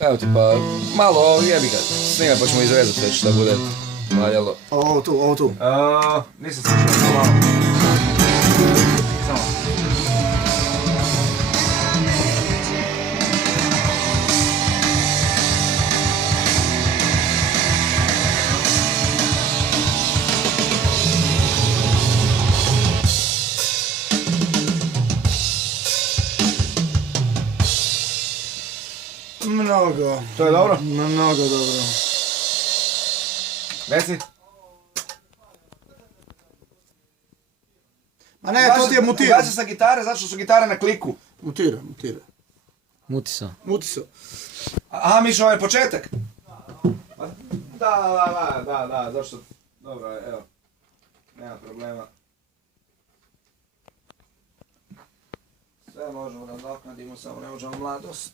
Evo ti pa, malo jebi ga, snima pa ćemo izrezati već šta bude valjalo. Ovo tu. Nisam slušao, malo. Samo. Mnogo. To je dobro? Mnogo dobro. Reci. Ma ne, to ti je mutira. Ugađa sa gitare, zato što su gitare na kliku. Mutira. Muti se. Aha, Mišo, ovaj početak? Da, zašto? Dobro, evo. Nema problema. Sve možemo da nadoknadimo, samo ne možemo mladost.